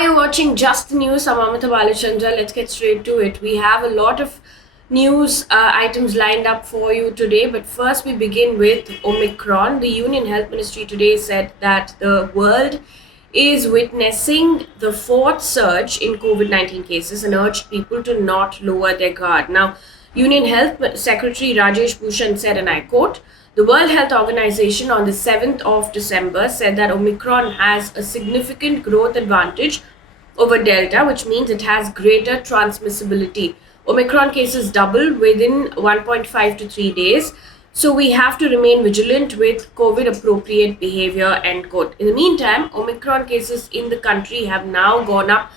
Hi, you're watching Just the News. I'm Amita Balachandra. Let's get straight to it. We have a lot of news items lined up for you today, but first we begin with Omicron. The Union Health Ministry today said that the world is witnessing the fourth surge in COVID 19 cases and urged people to not lower their guard. Now, Union Health Secretary Rajesh Bhushan said, and I quote, the World Health Organization on the 7th of December said that Omicron has a significant growth advantage over Delta, which means it has greater transmissibility. Omicron cases double within 1.5 to 3 days. So we have to remain vigilant with COVID appropriate behavior, end quote. In the meantime, Omicron cases in the country have now gone up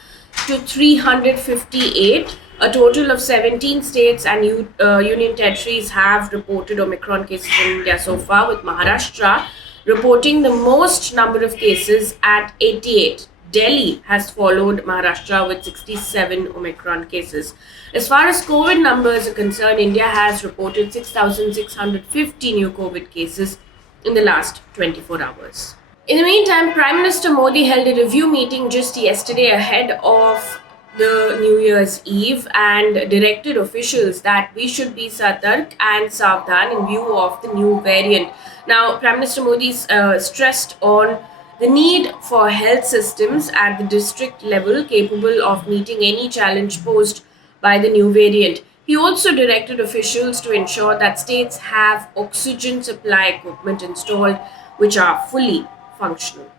to 358. A total of 17 states and union territories have reported Omicron cases in India so far, with Maharashtra reporting the most number of cases at 88. Delhi has followed Maharashtra with 67 Omicron cases. As far as COVID numbers are concerned, India has reported 6,650 new COVID cases in the last 24 hours. In the meantime, Prime Minister Modi held a review meeting just yesterday ahead of the New Year's Eve and directed officials that we should be satark and savdhan in view of the new variant. Now, Prime Minister Modi stressed on the need for health systems at the district level capable of meeting any challenge posed by the new variant. He also directed officials to ensure that states have oxygen supply equipment installed which are fully functional.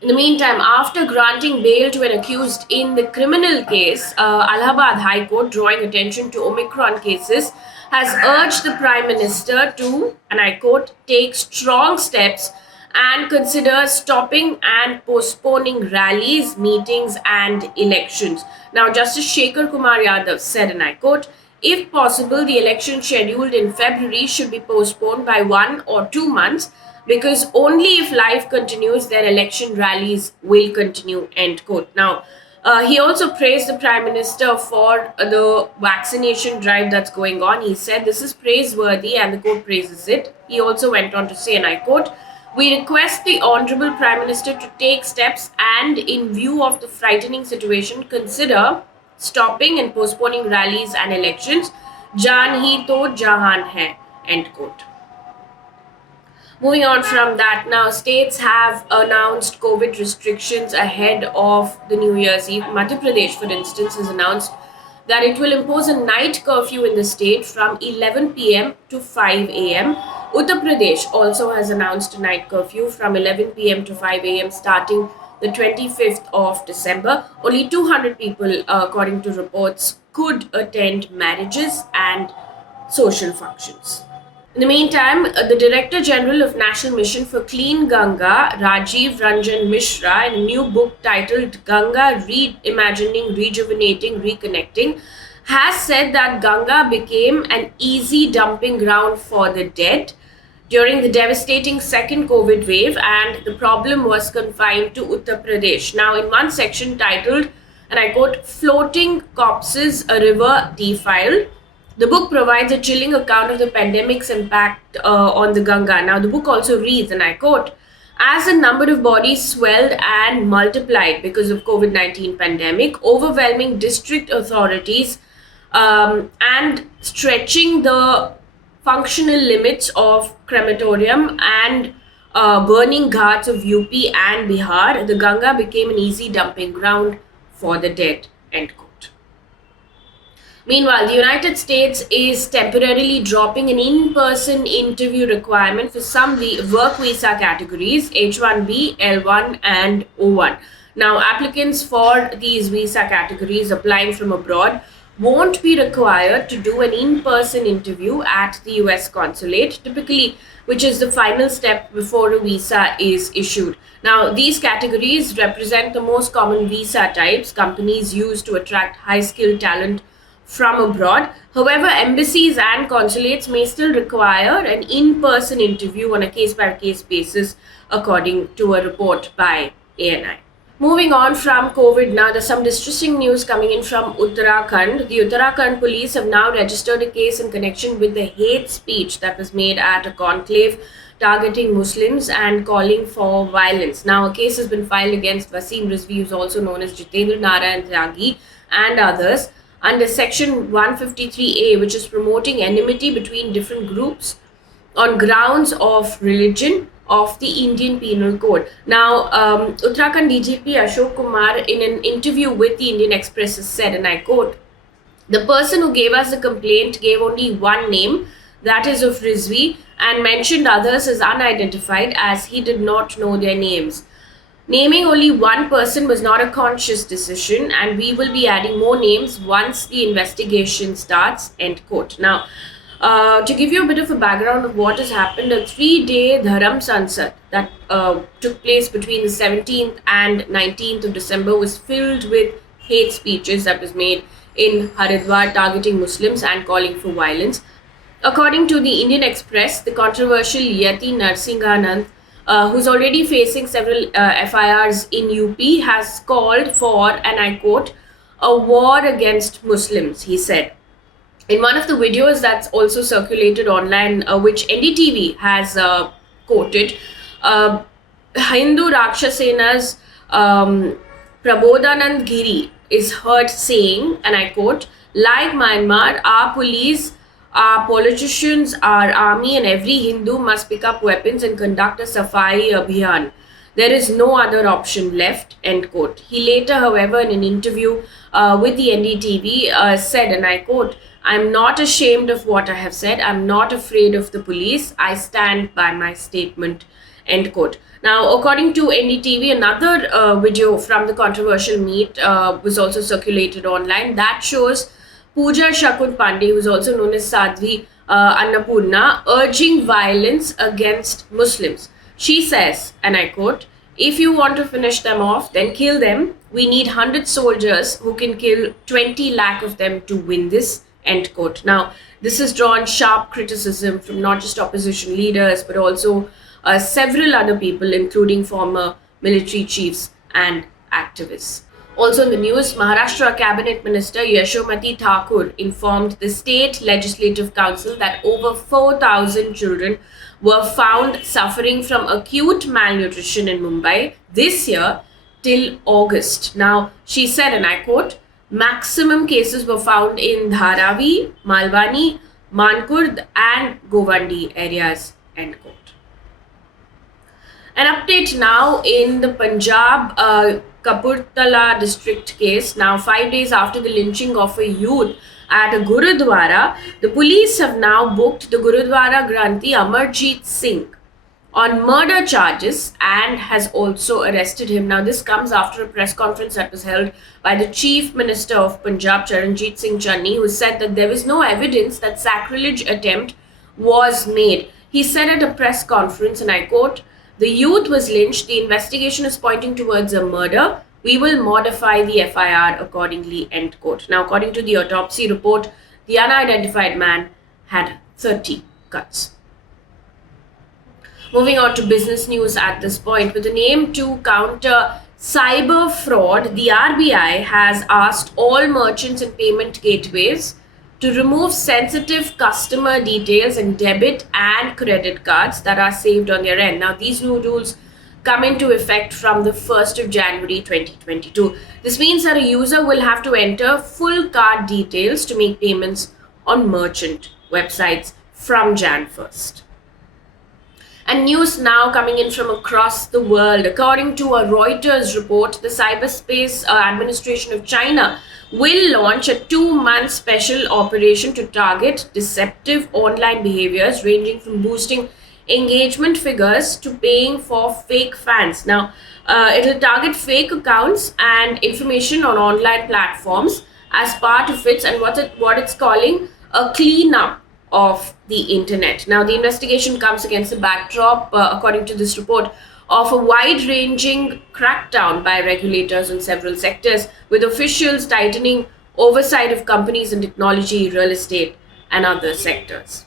In the meantime, after granting bail to an accused in the criminal case, Allahabad High Court, drawing attention to Omicron cases, has urged the Prime Minister to, and I quote, take strong steps and consider stopping and postponing rallies, meetings, and elections. Now, Justice Shekhar Kumar Yadav said, and I quote, if possible, the election scheduled in February should be postponed by 1 or 2 months, because only if life continues, their election rallies will continue, end quote. Now, he also praised the Prime Minister for the vaccination drive that's going on. He said this is praiseworthy and the court praises it. He also went on to say, and I quote, we request the Honorable Prime Minister to take steps and, in view of the frightening situation, consider stopping and postponing rallies and elections. Jaan hi to jahan hai, end quote. Moving on from that, now states have announced COVID restrictions ahead of the New Year's Eve. Madhya Pradesh, for instance, has announced that it will impose a night curfew in the state from 11 p.m. to 5 a.m. Uttar Pradesh also has announced a night curfew from 11 p.m. to 5 a.m. starting the 25th of December. Only 200 people, according to reports, could attend marriages and social functions. In the meantime, the Director General of National Mission for Clean Ganga, Rajiv Ranjan Mishra, in a new book titled Ganga Reimagining, Rejuvenating, Reconnecting, has said that Ganga became an easy dumping ground for the dead during the devastating second COVID wave, and the problem was confined to Uttar Pradesh. Now, in one section titled, and I quote, Floating Corpses, a River Defiled, the book provides a chilling account of the pandemic's impact on the Ganga. Now, the book also reads, and I quote, as the number of bodies swelled and multiplied because of COVID-19 pandemic, overwhelming district authorities and stretching the functional limits of crematorium and burning ghats of UP and Bihar, the Ganga became an easy dumping ground for the dead, end quote. Meanwhile, the United States is temporarily dropping an in-person interview requirement for some work visa categories, H-1B, L-1 and O-1. Now, applicants for these visa categories applying from abroad won't be required to do an in-person interview at the US consulate, typically, which is the final step before a visa is issued. Now, these categories represent the most common visa types companies use to attract high-skilled talent from abroad. However, embassies and consulates may still require an in-person interview on a case-by-case basis, according to a report by ANI. Moving on from COVID now, there's some distressing news coming in from Uttarakhand. The Uttarakhand police have now registered a case in connection with the hate speech that was made at a conclave targeting Muslims and calling for violence. Now, a case has been filed against Wasim Rizvi, who's also known as Jitendra Narayan Tyagi, and others under Section 153A, which is promoting enmity between different groups on grounds of religion of the Indian Penal Code. Now, Uttarakhand DGP Ashok Kumar, in an interview with the Indian Express, has said, and I quote, "The person who gave us the complaint gave only one name, that is of Rizvi, and mentioned others as unidentified as he did not know their names. Naming only one person was not a conscious decision, and we will be adding more names once the investigation starts," end quote. Now, to give you a bit of a background of what has happened, a 3-day Dharam Sansad that took place between the 17th and 19th of December was filled with hate speeches that was made in Haridwar targeting Muslims and calling for violence. According to the Indian Express, the controversial Yati Narsinghanand, who's already facing several FIRs in UP, has called for, and I quote, "a war against Muslims," he said. In one of the videos that's also circulated online, which NDTV has quoted, Hindu Rakshasena's Prabodhanand Giri is heard saying, and I quote, "Like Myanmar, our police, our politicians, our army, and every Hindu must pick up weapons and conduct a Safai Abhiyan. There is no other option left," end quote. He later, however, in an interview with the NDTV, said, and I quote, "I'm not ashamed of what I have said. I'm not afraid of the police. I stand by my statement," end quote. Now, according to NDTV, another video from the controversial meet was also circulated online that shows Pooja Shakun Pandey, who is also known as Sadhvi Annapurna, urging violence against Muslims. She says, and I quote, "If you want to finish them off, then kill them. We need 100 soldiers who can kill 20 lakh of them to win this," end quote. Now, this has drawn sharp criticism from not just opposition leaders, but also several other people, including former military chiefs and activists. Also in the news, Maharashtra Cabinet Minister Yashomati Thakur informed the State Legislative Council that over 4,000 children were found suffering from acute malnutrition in Mumbai this year till August. Now, she said, and I quote, "Maximum cases were found in Dharavi, Malwani, Mankurd and Govandi areas," end quote. An update now in the Punjab Kapurthala district case. Now, 5 days after the lynching of a youth at a Gurudwara, the police have now booked the Gurudwara Granthi Amarjeet Singh on murder charges and has also arrested him. Now, this comes after a press conference that was held by the Chief Minister of Punjab, Charanjit Singh Channi, who said that there was no evidence that sacrilege attempt was made. He said at a press conference, and I quote, "The youth was lynched. The investigation is pointing towards a murder. We will modify the FIR accordingly," end quote. Now, according to the autopsy report, the unidentified man had 30 cuts. Moving on to business news at this point, with an aim to counter cyber fraud, the RBI has asked all merchants and payment gateways to remove sensitive customer details and debit and credit cards that are saved on their end. Now, these new rules come into effect from the 1st of January 2022. This means that a user will have to enter full card details to make payments on merchant websites from Jan 1st. And news now coming in from across the world. According to a Reuters report, the Cyberspace Administration of China will launch a 2-month special operation to target deceptive online behaviors ranging from boosting engagement figures to paying for fake fans. Now, it'll target fake accounts and information on online platforms as part of its and what it's calling a cleanup of the internet. Now, the investigation comes against a backdrop, according to this report, of a wide-ranging crackdown by regulators in several sectors, with officials tightening oversight of companies in technology, real estate, and other sectors.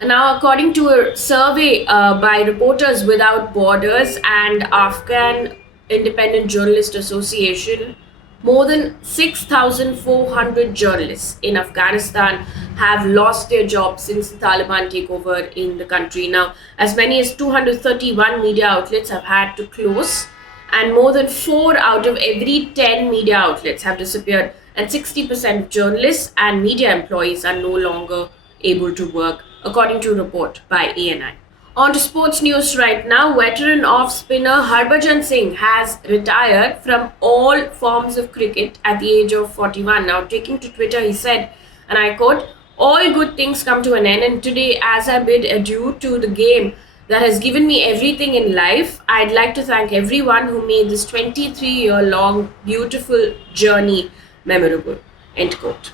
And now, according to a survey by Reporters Without Borders and Afghan Independent Journalist Association, more than 6,400 journalists in Afghanistan have lost their jobs since the Taliban takeover in the country. Now, as many as 231 media outlets have had to close, and more than 4 out of every 10 media outlets have disappeared, and 60% of journalists and media employees are no longer able to work, according to a report by ANI. On to sports news right now. Veteran off spinner Harbhajan Singh has retired from all forms of cricket at the age of 41. Now, taking to Twitter, he said, and I quote, "All good things come to an end, and today, as I bid adieu to the game that has given me everything in life, I'd like to thank everyone who made this 23-year long, beautiful journey memorable." End quote.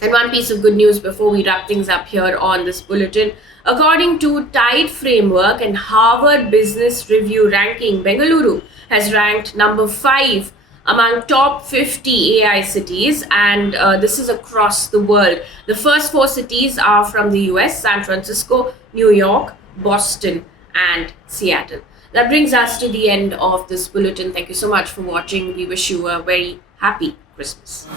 And one piece of good news before we wrap things up here on this bulletin. According to Tide Framework and Harvard Business Review ranking, Bengaluru has ranked number 5 among top 50 AI cities, and this is across the world. The first 4 cities are from the US: San Francisco, New York, Boston, and Seattle. That brings us to the end of this bulletin. Thank you so much for watching. We wish you a very happy Christmas.